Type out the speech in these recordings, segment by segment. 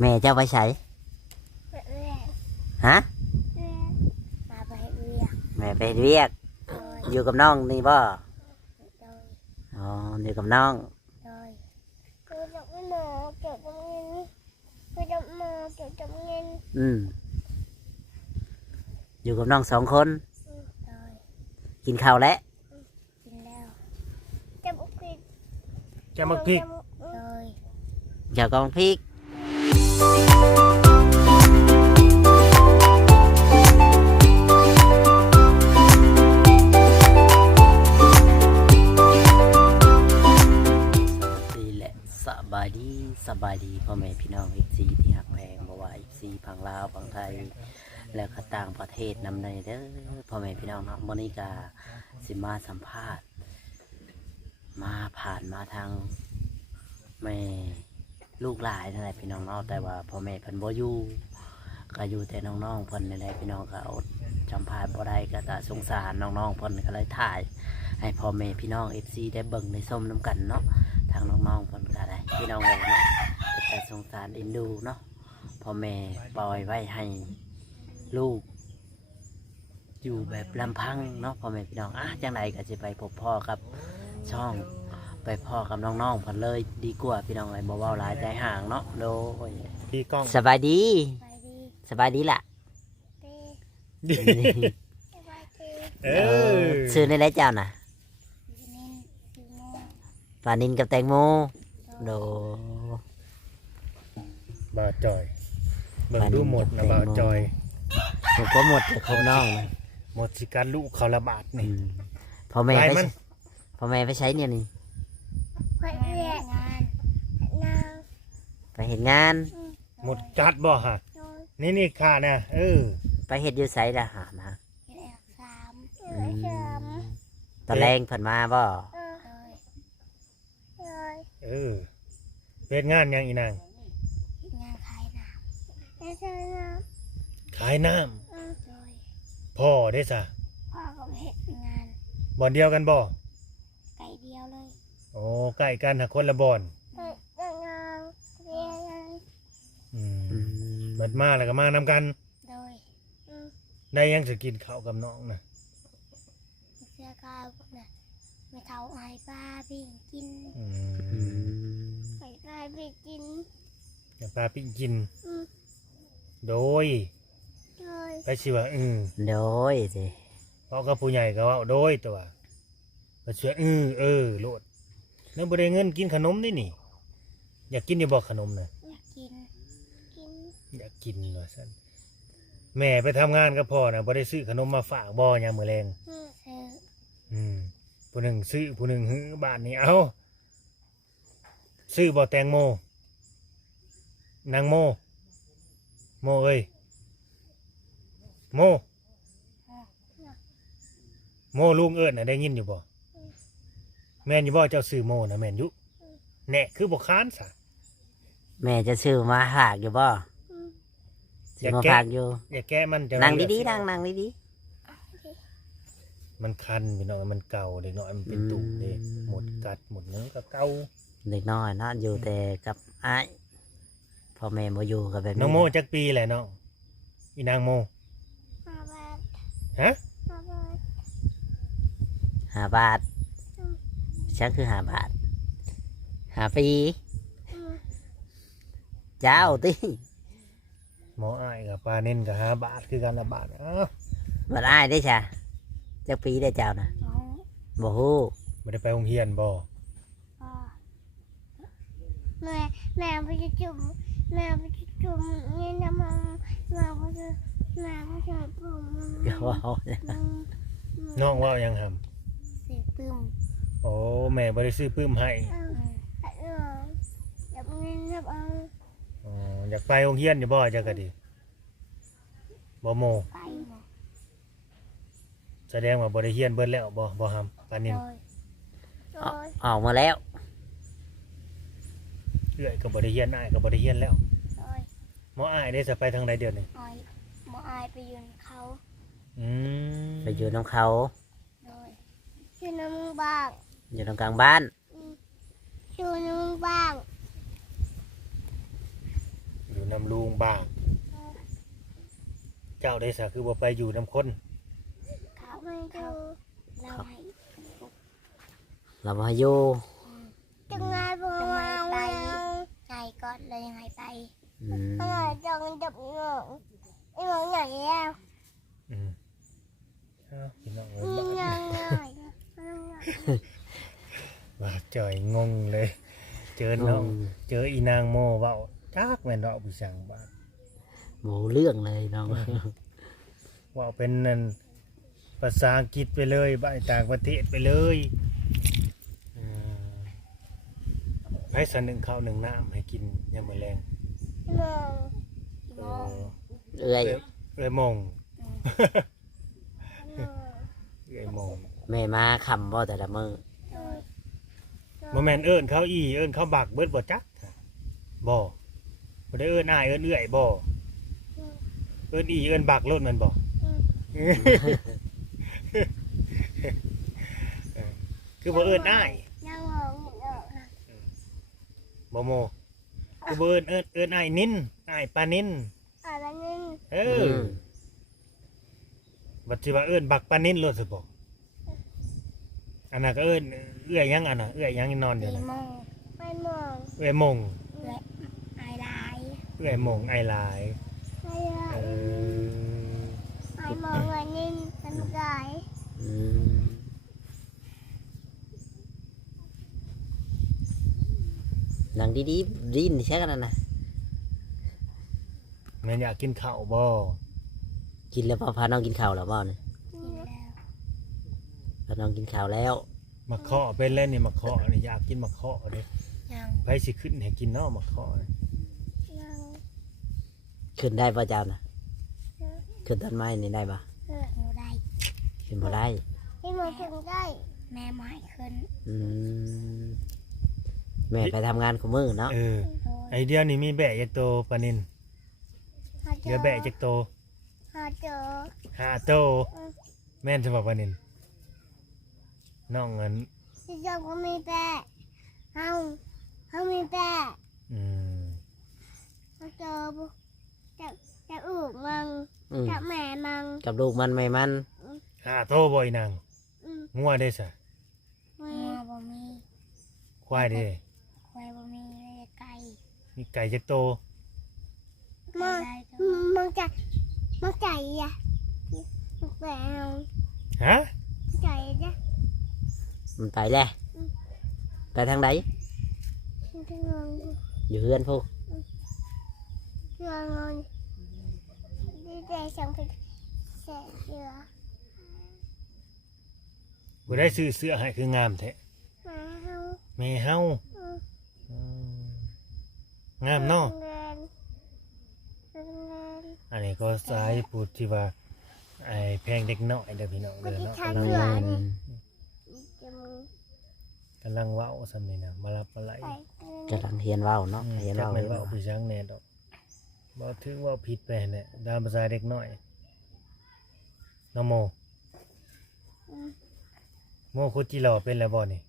แม่เจ้าไปใช้ไปเรียกฮะเรียกมาไปเรียกแม่ไปเรียกโดยอยู่กับน้องนี่บ่ โดย อ๋ออยู่กับน้องโดยกูจะไม่หมอเก็บตรงนี้กูจะหมอเก็บตรงนี้อยู่กับน้อง2 คน โดย กินข้าวแล้ว กินแล้วจะบุกผิด จะมาพริก โดย เจ้ากองพริกดีแหละสบายดีพ่อแม่พี่น้องFCที่หักแพงบ่ว่า FC ฝั่งลาวฝั่งไทยแล้วก็ต่างประเทศนำในเด้อพ่อแม่พี่น้องเนาะมื้อนี้ก็สิมาสัมภาษณ์มาผ่านมาทางแม่ลูกหลายนั่นแหละพี่น้องเนาะแต่ว่าพ่อแม่เพิ่นบ่อยู่ก็อยู่แต่น้องๆเพิ่นนี่แหละพี่น้องก็อดสัมภาษณ์บ่ได้ก็ตาสงสารน้องๆเพิ่นก็เลยถ่ายให้พ่อแม่พี่น้อง FC ได้เบิ่งได้ชมนํกันเนาะทางน้องๆเพิ่นก็ได้พี่น้องเอ้ยเนาะแต่สงสารเอ็นดูเนาะพ่อแม่ปล่อยไว้ให้ลูกอยู่แบบลำพังเนาะพ่อแม่พี่น้องจังไดก็สิไปพบพ่อกับช่องไปพ่อกับน้องๆเพิ่นเลยดีกว่าพี่น้องเอ้ยบ่เว้าหลายใจห่างเนาะโดย ดีกล้อง สบายดี ไปดี สบายดีล่ะ เต้ ดี สบายดี เออ ซื้อในไรเจ้าน่ะ ยูนินยูโม ปลานินกับแตงโมโด บ่าวจอยเบิ่งดูหมดนะบ่าวจอย ผมก็หมดจะครบน้องนะ หมดสิการลูกเขาระบาดนี่ พ่อแม่ ไล่ ไป มัน พ่อแม่ไปใช้เนี่ยนี่ ไปเรียกงานนาง ไปเห็นงาน หมดจัดบ่ฮะ โดย นี่ค่านะไปเห็ดอยู่ไสละหานะ เรียกสามเรียกสาม ตอนแรงเพิ่นมาบ่ โดย เฮ็ดงานหยังอีนาง งานขายน้ำไม่ใช่น้ ขายน้ำ ำโดย พ่อเด้ซะ พ่อกับเห็ดงาน บ่อนเดียวกันบ่ ไก่เดียวเลย โอ้ใกล้กันหาคนละบ่อน เรียกงานเรียกงาน อืมเบิดมาแล้วก็มานำกัน โดย ได้ยังสิกินข้าวกับน้องนะ เสื้อกาวน่ะไม่เท่าไอ้ปลาพี่กิน อื อื ม ม ไก่ปลาพี่กิน อยากปลาปิ้งกิน โดย โดย ไปสิว่าโดยสิ เพราะกับผู้ใหญ่ก็เว่าโดยตัวก็เชื่อโลดแล้วบ่ได้เงินกินขนมนี่นี่ อยากกินอยู่บ่ขนมน่ะ อยากกินกิน อยากกินว่าซั่นแม่ไปทำงานกับพ่อน่ะบ่ได้ซื้อขนมมาฝากบ่ยามมื้อแลง ซื้อ ผู้หนึ่งซื้อผู้หนึ่งหื้อบ้านนี้เอาซื้อบ่แตงโมนางโมโมเอ้ยโมโมลุงเอิ้นน่ะได้ยินอยู่บ่แม่นอยู่บ่เจ้าซื้อโมน่ะแม่นอยู่แน่คือบ่ค้านซะ แม่จะซื้อมาฝากอยู่บ่ซื้อมาฝากอยู่ อย่าแก้มันจะ นั่งดีๆนั่งดี มันคันพี่น้องมันเก่าเด็กน้อยมันเป็นตุ่มเด้หมดกัดหมดเนื้อก็เก่า ๆเด็กน้อยเนาะอยู่แต่กับอ้ายพ่อแม่บ่อยู่กับแบบนี้ น้องโมจักปีแหละน้องอีนางโม มาบาท ฮะ มาบาท 5 บาทชักคือ5 บาท5 ปีเจ้าติ หมออ้ายกับปลาเน้นกับ5 บาทคือกันละบาทบ่อ้ายได้จ้ะจักปีได้เจ้านะ น้อง บ่ฮู้ ไม่ได้ไปโรงเรียนบ่ พ่อแม่ไปจุ่มแม่ไปจุ่มนี่นะมังแม่ไปจุ่มปุ่ม ก็เว้า น้องว่ายังท เสียปุ่ม ำโอ้แม่บ่ได้ซื้อปื้มให้ อย่าเงินอย่าเอา อ๋ออยากไปโรงเรียนอยู่บ่จักก็ดีบ่โม ไปนะ แสดงว่าบ่ได้เรียนเบิดแล้วบ่ทำปานนี้ โดย ออกมาแล้ว เอื้อยก็บ่ได้เรียนอ้ายก็บ่ได้เรียนแล้ว โดย หมออ้ายได้จะไปทางใดเดือนนี้ อ้อยหมออายไปยืนเขา อืม ไปอยู่น้องเขา โดยชื่อน้ำบาง อยู่ตรงกลางบ้าน ชื่อน้ำบาง อยู่ใน นำลุงบ้าง เจ้าได้สะคือบ่ไปอยู่นำคน เขาไม่ดูเราให้ เรามาอยู่ จังไงพวกเราไปไงก่อนเลยยังไงไป อืม ขนาดจังดับหนองไอ้หมองใหญ่แล้ว อืมอ้าวพี่น้องเอ้ย นี่ บ้า ยังไง ว่าจ่อยงงเลย เจอน้องเจออีนางโมเว้าจักแม่นเนาะผู้ช่างบ้าน หมูเรื่องเลยน้อง เว่าเป็นนั่นภาษาอังกฤษไปเลยบ้านต่างประเทศไปเลยให้สันหนึ่งข้าวหนึ่งน้ำให้กินยามมื้อแลง มอง เออ เอ้ย เอ้ยมง เอ้ยมง แม่มาคำบ่แต่ละมือ บ่แม่นเอิ้นเขาเอิ้นเขาบักเบิดบ่จักบ่บ่ได้เอิ้นอ้ายเอิ้นเอื้อยบ่เอิ้นเอิ้นบักโลดแม่นบ่คือบ่เอิ้นอ้าย ยังมองเออ บ่โมคือบ่เอิ้นอ้ายนินอ้ายปานิน อะไรนี่ เออบัดสิว่าเอิ้นบักปานินโลดสิบ่อันนั้นก็เอิ้นเอื้อยยังอันน่ะเอื้อยยังนอนอยู่ ตี น่ะ มองไม่มอง เอื้อยมง และไอ้ลาย เอื้อยมงไอหลาย ไอ้ลา เอย ไอ้มองไอ้นี่มันกาย อืมหนังดีๆดินใช่กันนะ แม่นอยากกินข้าวบ่ กินแล้วพาน้องกินข้าวแล้วบ่เนี่ย กินแล้ว พาน้องกินข้าวแล้ว มาเคาะเป็นแล้วนี่มาเคาะนี่อยากกินมาเคาะเด้ ยัง ไผสิขึ้นให้กินเนาะมาเคาะนี่ ยัง ขึ้นได้ป่ะเจ้านะขึ้นต้นไม้นี่ได้ป่ะ หนูได้ ขึ้นบ่ได้ ไอ้มองถึงได้แม่ไม้ขึ้น อืมแม่ไปทำงานของมือเนาะ เออ โดย ไอเดียวนี่มีแบะจักโตปานินเดี๋ยวแบะจักโต หาเจอ 5โตแม่นสิบ่ปานินน้องเงิน ที่เจ้าก็มีแปะเขามีแปะ อืม เขาเจอบุจะอูกมัง อืม จะแม่มัง กับลูกมันไม่มัน 5โตบ่อีนาง อืม งัวได้ซะ ไม่บ่มี ควายเด้ ควายบ่มีไก่ มีไก่จักโต มังจะมังไก่อะมังแปะเอา ฮะ ไก่จ้ะ มันไปแล้วไปทางไหน เรื่อง อยู่เพื่อนพวก เรื่องดีใจสังเกตเสียเยอะ บ่ได้ซื้อเสื้อให้คืองามแท้ มาเฮา แม่เฮา อืม อืมงามเนาะ เงิน อันนี้ก็สายพูดที่ว่าไอ้แพงเด็กน้อยเด้อพี่น้องเด้อเนาะกำลัง อืม จะมึง กำลังเว้าซำนี่นะมารับมาไหล ไป กำลังเฮียนเว้าเนาะเฮียน จัก เว้า แม่น เลย เว้าพี่ช้างแน่ดอกบ่ถึงเว่าผิดไปแน่ตามภาษาเด็กน้อยน้องโมโมคุจิหล่อเป็นแล้วบ่นี่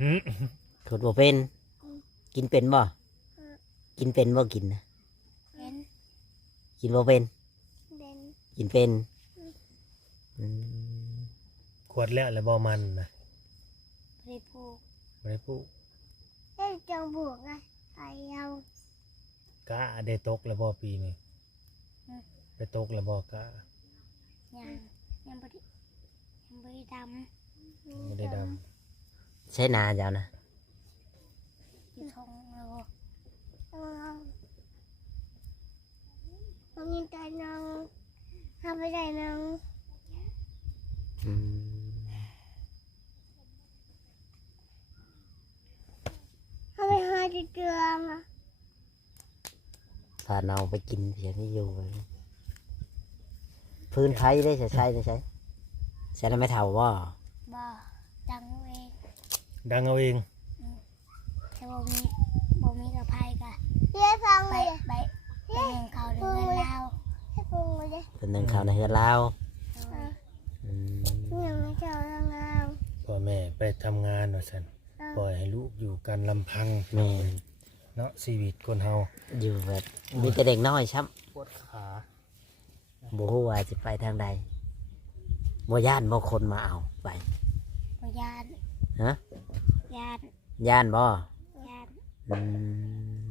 หึ ขุดบ่เป็น กินเป็นบ่กินเป็นบ่กินนะ เป็น กินบ่เป็น เป็น กินเป็นอืม ขวดแล้วแล้วบ่มันนะ รีพูก บ่ได้พูด ได้จังบวกไงไปเอา กะได้ตกแล้วบ่ปีนี้ไปตกแล้วบ่กะ ยังบริด บ่ได้ดำ ใช้นาเจ้านะ ำอยู่ทงเราต้องยินใจน้องทำไปได้น้อง อืม ทำไปหาจุดเดืองอ่ะ พาเราไปกินเพียงที่อยู่เลยพื้นไทยได้ใช้ใช้ได้ไม่เท่าบ่ บ่จังเอง ดังเอาเอง แต่บ่มีกับไพ่กะเฮ้ยฟังเลยไปหนึ่งเขาเดินเล่าให้ฟังเลย เป็นหนึ่งข่าวในเฮือนลาวอืม หนึ่งไม่เจอเรื่องเล่า พ่อแม่ไปทำงานว่าซั่นปล่อยให้ลูกอยู่กันลำพัง แม่น น เนาะชีวิตคนเฮา อยู่แบบมีแต่เด็กน้อยช้ ปวดขา ำบ่ฮู้ว่าสิไปทางใดบ่ย่านบ่คนมาเอาไป บ่ยาน ฮะ ยาน ย่านบ่ ยาน อืม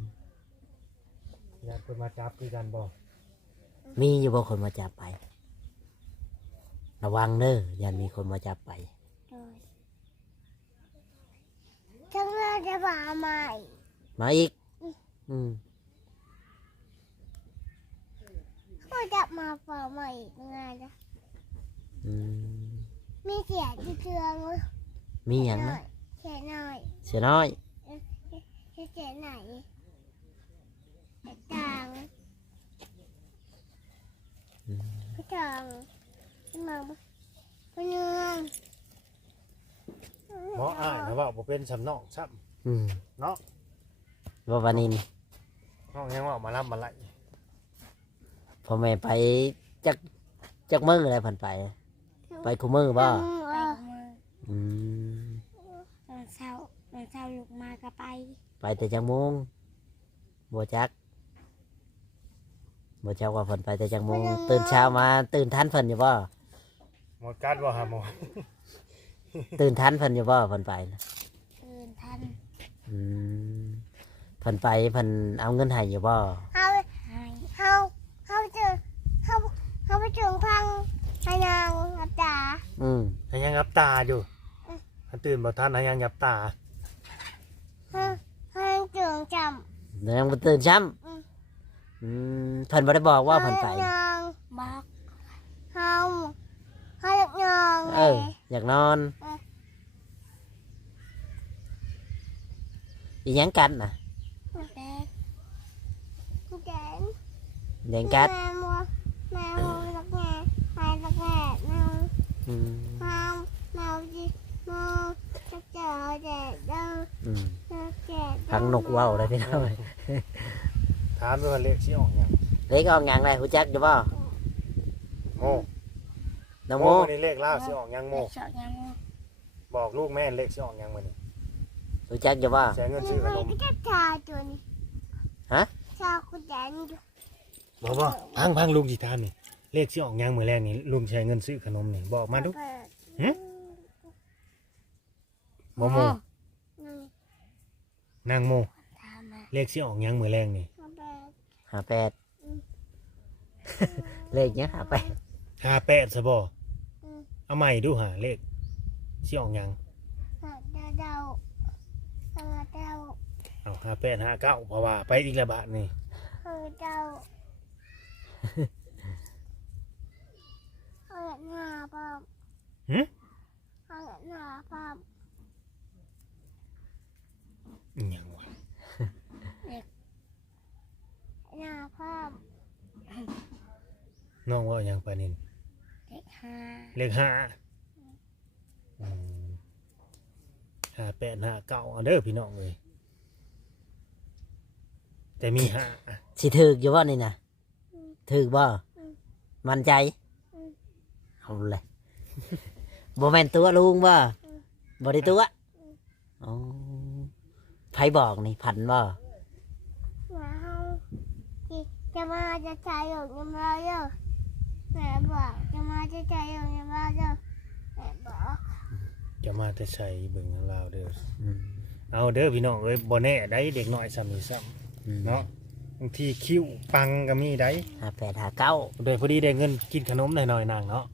ญาติเพิ่นมาจับคือกันบ่ มีอยู่บ่คนมาจับไป ระวังเด้อย่านมีคนมาจับไป โดยจังเลยจะมาใหม่ มาอีก อืม ก็จะมาฝ่าใหม่อีกไงนะ อืม มีเสียที่เครื่องมั้ย มีหยังนะ เสียหน่อย เสียน้อย เสียไหนต่าง อืม พี่ต่างพี่มังพี่เนือง หมออ้ายนะว่าบ่เป็นสำนองซ้ำ อืม เนาะ บ่วานิน น้องยังว่ามารับมาไล่ พ่อแม่ไปจักมื้ออะไรผ่านไป ไปคุมื้อบ่ ไปมือ อืม ตอนเช้าลุกมาก็ไป ไปแต่จักโมงบ่จักบ่จักว่าเพิ่นไปแต่จักโมงตื่นเช้ามาตื่นทันเพิ่นอยู่บ่ หมดกัดบ่หาหมอ ตื่นทันเพิ่นอยู่บ่เพิ่นไปนะ ตื่นทัน อืมเพิ่นไปเพิ่นเอาเงินให้อยู่บ่ ให้เขาเจอเขาไปถึงพังพนางอาจา อืม ให้ยังงับตาอยู่ถ้าตื่นบ่ทันให้ยังงับตา ให้ถึงจ ยังบ่ตื่นช้ำ อืม อืมเพิ่นบ่ได้บอก ำ ว่าเพิ่นไป นางบอกเขาให้นาง เออ อยากนอนอีหยังกันน่ะ แดงแดง แดงกัด แมวรักแง่ใครรักแง่แมว อืม แมวจีแมวจะเจอแดดเดิน อืม แดด พังนกเว้าได้พี่น้อง ถามด้วยว่าเลขสิออกหยัง เล็กออกหยังได้ฮู้จักอยู่บ่ โม น้อง โม โม มื้อนี้เลขลาวสิออกหยังโม เจาะยัง บอกลูกแม่นเลขสิออกหยังมื้อนี้ ฮู้จักอยู่บ่ ใช้เงิน นี่ ซื้อข มัน นม ก็จะชาตัวนี้ ฮะ ชาคุณแดนอยู่ บอกว่าพังลุงสิถามนี่เลขสิออกหยังมื้อแรกนี่ลุงใช้เงินซื้อขนมนี่บอกมาดู หึ บ่โม นี่ นางโม ถามมา เลขสิออกหยังมื้อแรกนี่ แบบ 58เลขเนี้ย58 58ซะบ่เอาใหม่ดูหาเลขสิออกหยัง เดาเดา เอา58 59เพราะว่าไปอีกละบาทนี่ เดาหน้าป้อม หึ หน้าป้อม อิหยังวะ หน้าป้อม น้องว่าหยังปานิน เด็กห้า เลข58 59เอาเด้อพี่น้องเอ้ยแต่มี5 สิถึกอยู่บ่นี่น่ะถึกบ่มั่นใจเอาเลย บ่แม่นตัวลุงบ่บ่ได้ตัวอ๋อไผบอกนี่พันบ่ หมาเฮาจะมาจะใจอยู่ยังไงเด้อแม่บอกจะมาจะใจอยู่ยังไงเด้อแม่บอก จะมาแต่ใส่เบิ่งลาวเด้อ อืม เอาเด้อพี่น้องเอ้ยบ่แน่ได้เด็กน้อยซ้ำนี่ซ้ อืม ำเนาะบางทีคิ้วปังก็มีได้ 58 59 โดยพอดีได้เงินกินขนมหน่อยๆนางเนาะ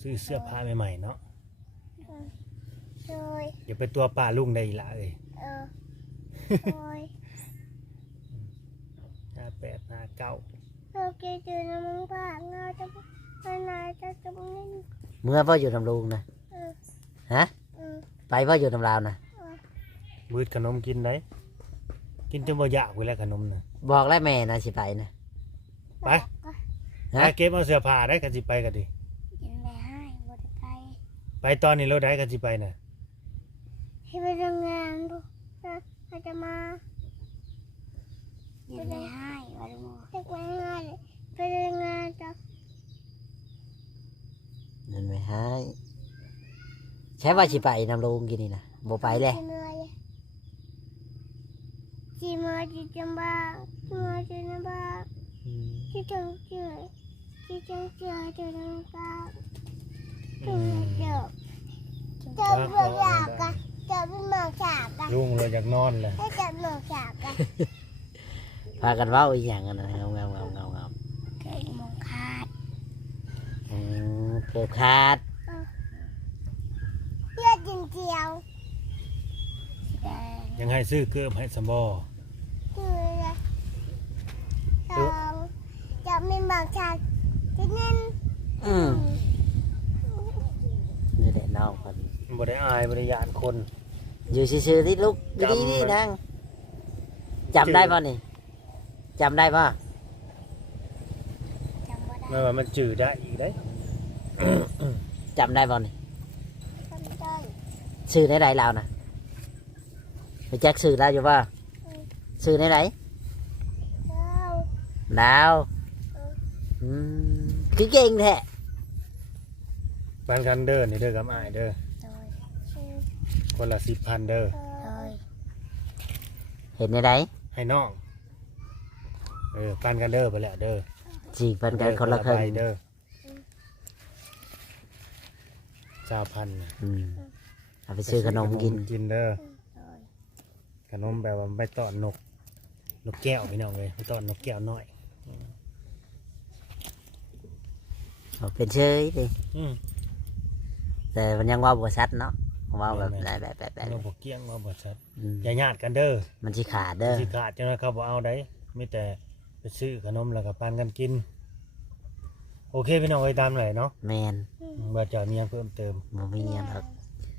ซื้อเสื้อผ้าใหม่ๆเนาะ โดย อย่าไปตัวป้าลุงได้อีหละเอ้ย โดย 58 59 โอเคเจอน้ำมึงบ้างาจะไปไหนจะมึงนี่ เมื่อพ่ออยู่ทำลุงนะ เออ ฮะ เออ ไปพ่ออยู่ทำลาวนะ มืดขนมกินได้กินจนบ่อยากเวลาขนมน่ะ บอกแล้วแม่นะสิไปนะ ไป ฮะ ไปเก็บเอาเสื้อผ้าได้กันสิไปกันดิ กินอะไรให้บไดไป ไปตอนนี้เราได้กันสิไปน่ะ ให้ไปทำงานดูเราจะมากินอะไรให้วันมูเด็กไม่ให้ไปทำงานจะ เงินไม่ให้ใช้ว่าสิไปนำลุงกินนี่นะบ่ไปเลย จีเมย์ จะจะมาจะมาที่จังเจอที่จังเจอจะทำการจะไม่อยากกันจะไม่มาฉากกัน ลุงเราอยากนอนเลย ให้จะมาฉากกัน พากันเว้าอีหยังกันนะเงาเกิดมองขาด เกือบขาด เลือดจินเจียวแดง ยังให้ซื้อเกือบให้สมบอ คือสองจะไม่มาฉากที่นั่น นี่แหละน้องคน บ่ได้อายบ่ได้ยานคน อยู่ซื่อๆที่ลูกดีๆนี่นางจำได้ป่ะนี่จำได้ป่ะ จำว่าได้ ไม่ว่ามันจืดได้อีกได้ จำได้ป่ะนี่ จำได้ ชื่อในไหนเรานะไปแจ็คชื่อเราอยู่ป่ะชื่อในไหน แล้ว ดาวคือเก่งแท้ ปานกันเด้อนี่เด้อกับอายเด้อ โดยชื่อ คนละ10,000เด้อ โดย เห็นในไหน ให้น้องปานกันเด้อไปแล้วเด้อ จีบกันคนละครึ่ง ใบเด้อ20,000น่ะ เอาไปซื้อขนมกิน กินเด้อ โดย ขนมแบบว่าใบตอนนกแก้วพี่น้องเลยใบตอนนกแก้วน้อย เอาเป็นเชยดิ อืม แต่มันยังว่าบัวชัดเนาะว่าแบบแบบ เราบอกเกี้ยงว่าบ่ชัด อืม อย่าญาติกันเด้อ มันสิขาดเด้อ สิขาดจังได๋เขาบ่เอาได้มีแต่ไปซื้อขนมแล้วก็ปานกันกิน โอเคพี่น้องเอ้ยตามหน่อยเนาะ แมน บ่จะมีหยังเพิ่มเติม บ่มีหยังหรอก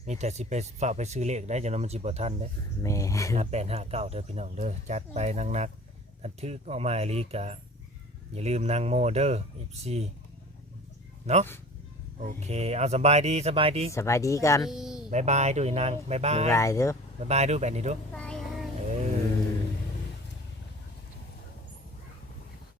มีแต่สิไปฝากไปซื้อเลขได้จังนั้นมันสิบ่ทันเด้ แม่ 5859เด้อพี่น้องเด้อจัดไปนักๆทันทึกออกมาอีหลีก็อย่าลืมนางโมเด้อ FC เนาะโอเคเอาสบายดี สบายดีกัน บ๊ายบายดูอีนางบ๊ายบา บ๊าย ยบายเด้อ บ๊ายบายดูแบบนี้ดู ไป